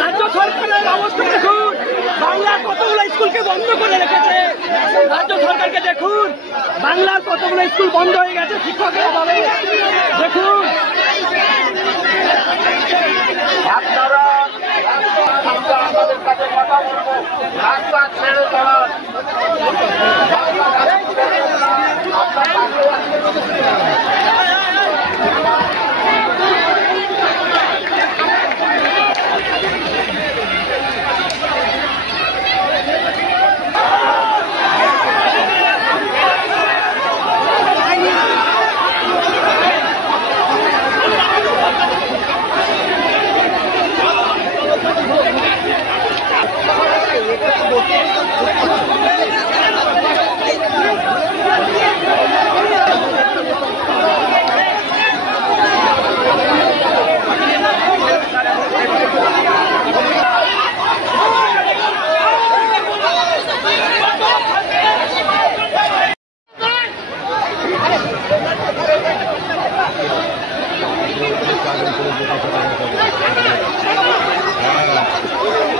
রাজ্য সরকারের অবস্থা দেখুন, বাংলার কতগুলো স্কুলকে বন্ধ করে রেখেছে। রাজ্য সরকারকে দেখুন, বাংলার কতগুলো স্কুল বন্ধ হয়ে গেছে শিক্ষকের অভাবে। দেখুন আমাদের কাছে কথা বলবো, রাস্তা ছেড়ে চলার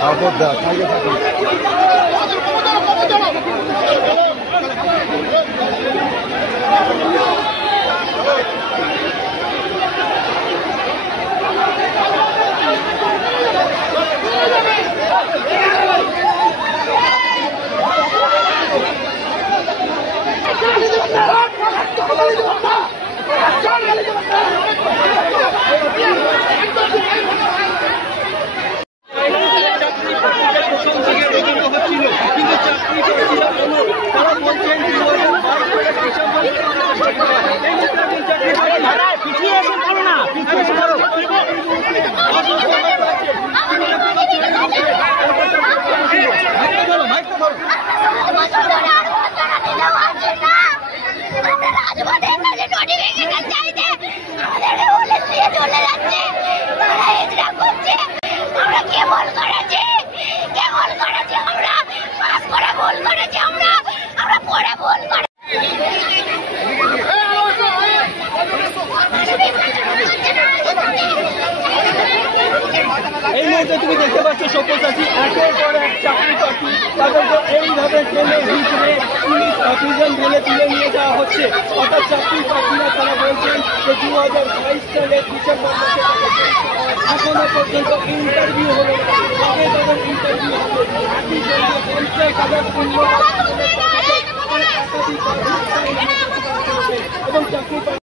আপদা থাকে থাকে এই মুহূর্তে তুমি দেখতে পাচ্ছ সব্যসাচী একের পর এক চাকরি প্রার্থী তাদেরকে এইভাবে টেনে হিঁচড়ে পুলিশ অফিসার বলে তুলে নিয়ে যাওয়া হচ্ছে। অর্থাৎ চাকরি প্রার্থীরা তারা বলছেন যে 2022 সালের ডিসেম্বর মাসে এখনো পর্যন্ত ইন্টারভিউ হলো না, কবে তাদের ইন্টারভিউ হবে। একই সঙ্গে 50,000